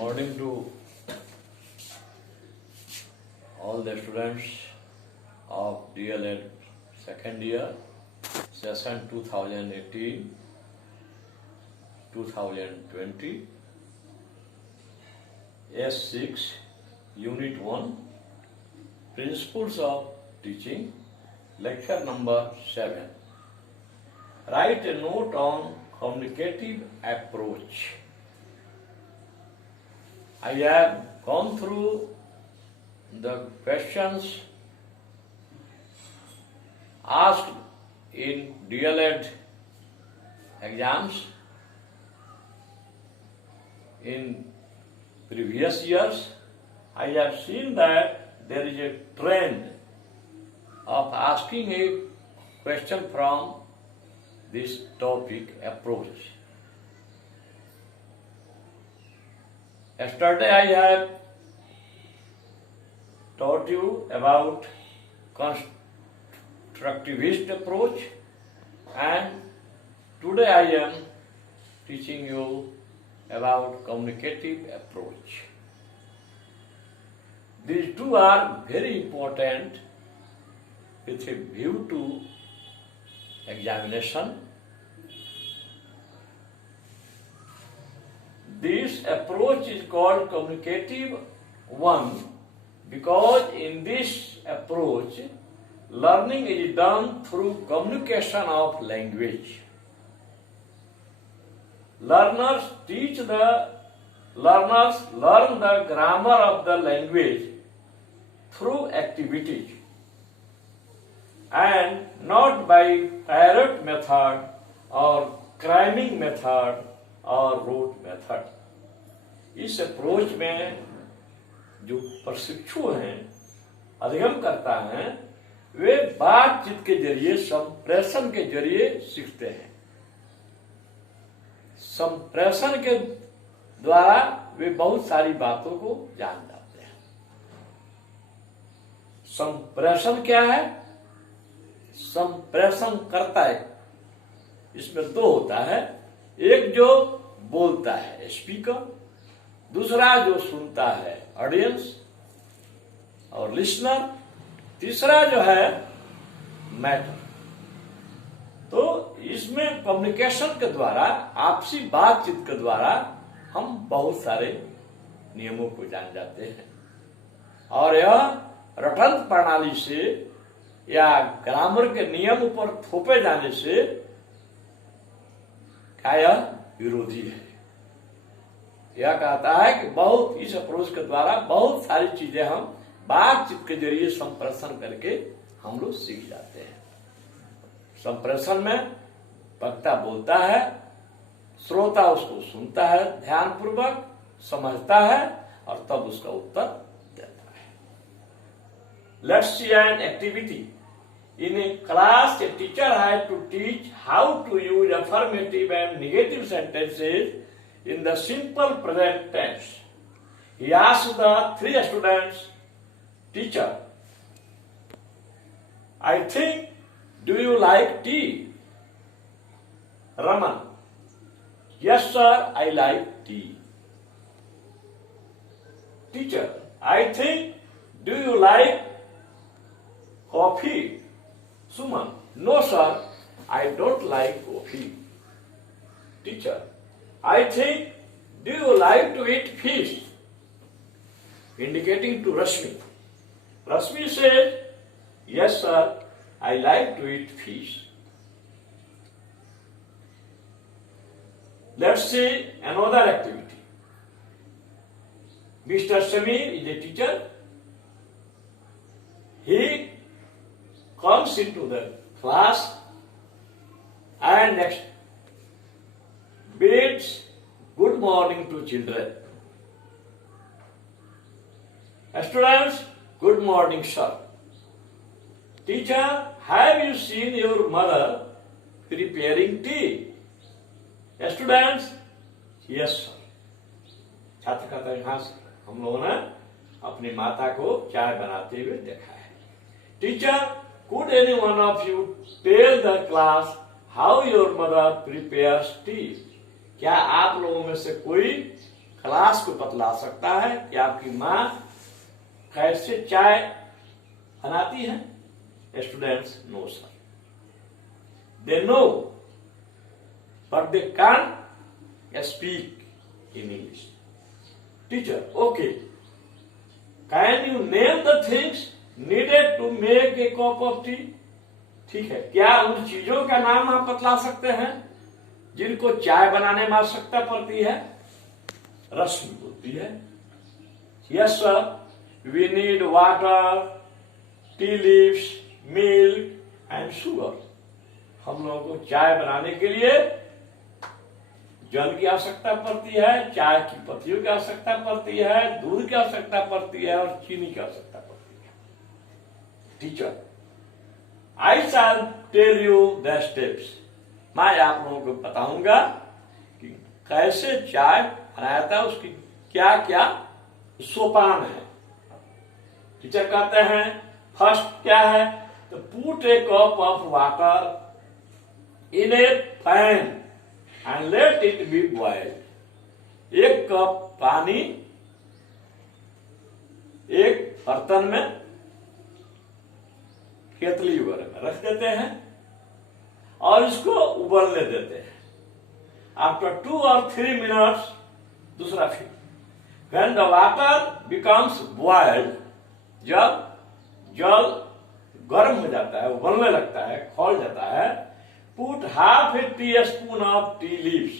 morning to all the students of DLED second year session 2018-2020 S6 Unit 1 Principles of Teaching Lecture number 7. Write a note on communicative approach. I have gone through the questions asked in DLED exams in previous years. I have seen that there is a trend of asking a question from this topic approach. Yesterday I have taught you about constructivist approach, and today I am teaching you about communicative approach. These two are very important with a view to examination. This approach is called communicative one because in this approach, learning is done through communication of language. Learners learn the grammar of the language through activities and not by parrot method or cramming method और rote method. इस approach में जो प्रशिक्षु हैं, अध्ययन करता है, वे बातचीत के जरिए संप्रेषण के जरिए सीखते हैं. संप्रेषण के द्वारा वे बहुत सारी बातों को जान जाते हैं. संप्रेषण क्या है? संप्रेषण करता है, इसमें दो होता है. एक जो बोलता है स्पीकर, दूसरा जो सुनता है ऑडियंस और लिसनर, तीसरा जो है मैटर. तो इसमें कम्युनिकेशन के द्वारा, आपसी बातचीत के द्वारा हम बहुत सारे नियमों को जान जाते हैं और यह रटंत प्रणाली से या ग्रामर के नियम पर थोपे जाने से क्या यह विरोधी है. यह कहता है कि बहुत इस अप्रोच के द्वारा बहुत सारी चीजें हम बातचीत के जरिए संप्रेषण करके हम लोग सीख जाते हैं. संप्रेषण में वक्ता बोलता है, श्रोता उसको सुनता है, ध्यानपूर्वक समझता है और तब उसका उत्तर देता है. Let's see an activity. In a class, a teacher had to teach how to use affirmative and negative sentences in the simple present tense. He asked the three students, "Teacher, I think, do you like tea?" Raman, "Yes, sir, I like tea." Teacher, "I think, do you like coffee?" Suman, "No, sir, I don't like coffee." Teacher, "I think, do you like to eat fish?" Indicating to Rashmi. Rashmi says, "Yes, sir, I like to eat fish." Let's see another activity. Mr. Samir is a teacher. He comes into the class and next bids good morning to children. Students, good morning, sir. Teacher, have you seen your mother preparing tea? Students, yes, sir. छात्र कहता है, हाँ sir, हम लोगों ने अपनी माता को चाय बनाते हुए देखा है. Teacher, could any one of you tell the class how your mother prepares tea? क्या आप लोगों में से कोई क्लास को बतला सकता है कि आपकी माँ कैसे चाय बनाती है? Students no sir, they know but they can speak in English. Teacher, okay, can you name the things needed to make a cup of tea? ठीक है, क्या उन चीजों का नाम आप बतला सकते हैं जिनको चाय बनाने में आवश्यकता पड़ती है? रश्मि बोलती है, yes sir, we need water, tea leaves, milk and sugar. हम लोगों को चाय बनाने के लिए जल की आवश्यकता पड़ती है, चाय की पत्तियों की आवश्यकता पड़ती है, दूध की आवश्यकता पड़ती है और चीनी की आवश्यकता पड़ती है। Teacher, I shall tell you the steps. मैं आप लोगों को बताऊंगा कि कैसे चाय बनाया था, उसकी क्या क्या सोपान है। टीचर कहते हैं फर्स्ट क्या है, तो put A cup of water in A pan and let it be boiled. एक कप पानी एक बर्तन में, केतली वगैरह में रख देते हैं और इसको उबलने देते हैं। आफ्टर 2 or 3 minutes, दूसरा फिर, when the water becomes boiled, जब जल गर्म हो जाता है, उबलने लगता है, खौल जाता है, put half A tea spoon of tea leaves.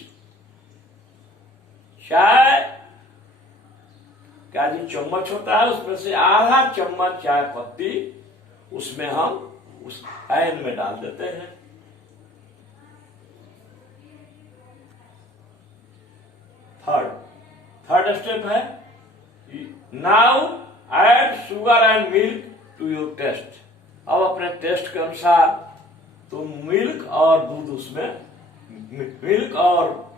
चाय का जो चम्मच होता है उसमें से आधा चम्मच चाय पत्ती उसमें हम उस पैन में डाल देते हैं। थर्ड स्टेप है, now add sugar and milk to your taste. अब अपने टेस्ट के अनुसार तुम मिल्क और दूध उसमें, मिल्क और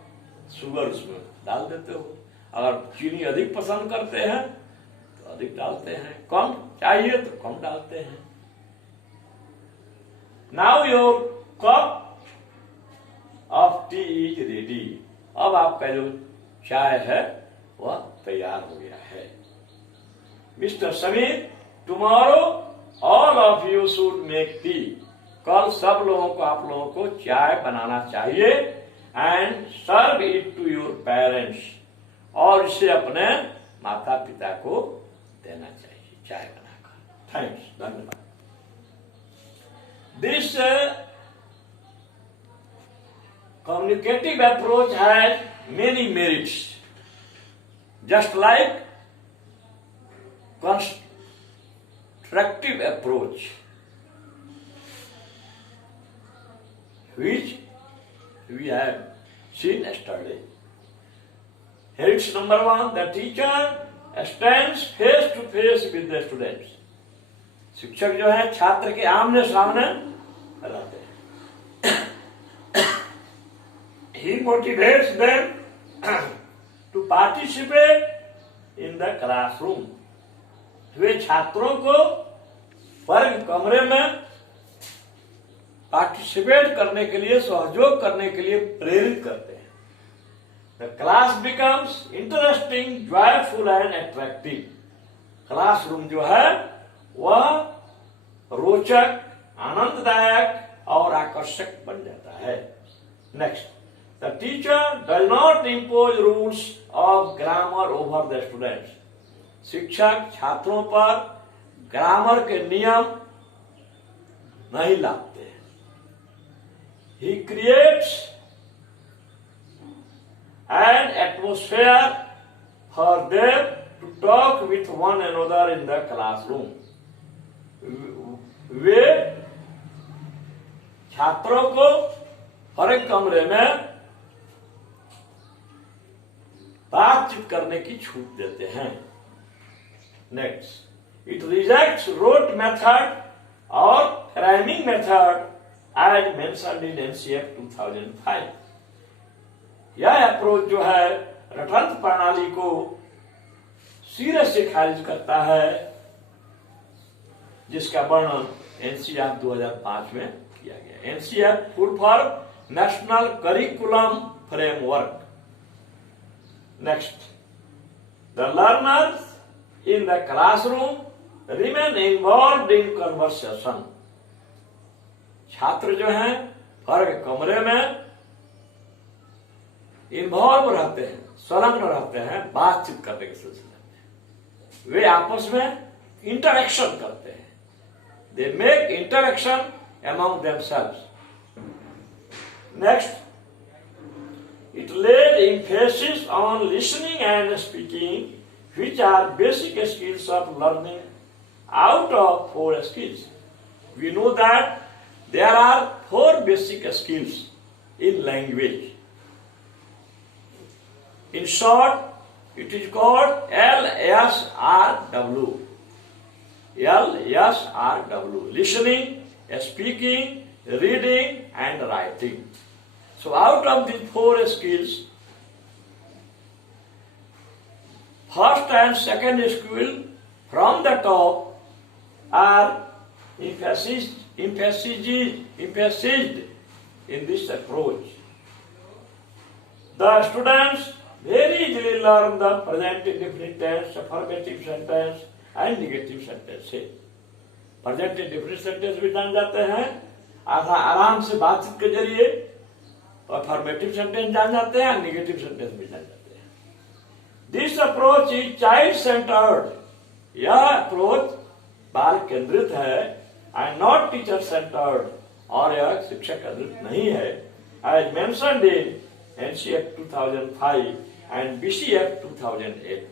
शुगर उसमें डाल देते हो। अगर चीनी अधिक पसंद करते हैं तो अधिक डालते हैं, कम चाहिए तो कम डालते हैं। Now your cup of T is ready. अब आपका जो चाय है वह तैयार हो गया है। Mister Sameer, tomorrow all of you should make tea. कल सब लोगों को, आप लोगों को चाय बनाना चाहिए and serve it to your parents, और इसे अपने माता पिता को देना चाहिए चाय बनाकर। थैंक्स, धन्यवाद। This communicative approach has many merits, just like constructive approach, which we have seen yesterday. Merits number 1, the teacher stands face to face with the students. शिक्षक जो है छात्र के आमने सामने रहते हैं। He motivates them to participate in the classroom. वे छात्रों को वर्ग कमरे में पार्टिसिपेट करने के लिए, सहयोग करने के लिए प्रेरित करते हैं। The class becomes interesting, joyful and attractive. Classroom जो है वह रोचक, आनंददायक और आकर्षक बन जाता है। Next, the teacher does not impose rules of grammar over the students. शिक्षक छात्रों पर ग्रामर के नियम नहीं लाते हैं। He creates an atmosphere for them to talk with one another in the classroom. वे छात्रों को हर एक कमरे में बातचीत करने की छूट देते हैं। Next, it rejects rote method और framing method as mentioned in NCF 2005। यह अप्रोच जो है रटंत प्रणाली को सिरे से खारिज करता है, जिसका वर्णन एनसीएफ 2005 में किया गया। NCF full form national curriculum framework. Next, The learners in the classroom remain involved in conversation. छात्र जो हैं वर्ग कमरे में इन्वॉल्व रहते हैं, संलग्न रहते हैं बातचीत करने के सिलसिले में। वे आपस में इंटरेक्शन करते हैं। They make interaction among themselves. Next, it lays emphasis on listening and speaking, which are basic skills of learning out of 4 skills. We know that there are 4 basic skills in language. In short, it is called LSRW. LSRW. Listening, speaking, reading and writing. So out of these 4 skills, first and second skill from the top are emphasized in this approach. The students very easily learn the present indefinite tense, affirmative sentence and negative sentence से present indefinite sentence भी जान जाते हैं आराम से बातचीत के जरिए, affirmative sentence जान जाते हैं, negative sentence भी जान जाते हैं. This approach is child centered. यह approach बाल केंद्रित है and not teacher centered, और यह शिक्षक केंद्रित नहीं है, as mentioned in NCF 2005 and BCF 2008,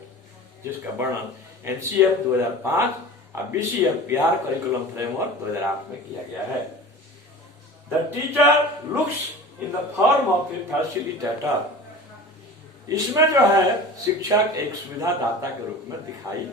जिसका वर्णन NCF 2005 और BCF बिहार करिकुलम फ्रेमवर्क 2008 में किया गया है. The teacher looks in the form of a facilitator. इसमें जो है शिक्षक एक सुविधा दाता के रूप में दिखाई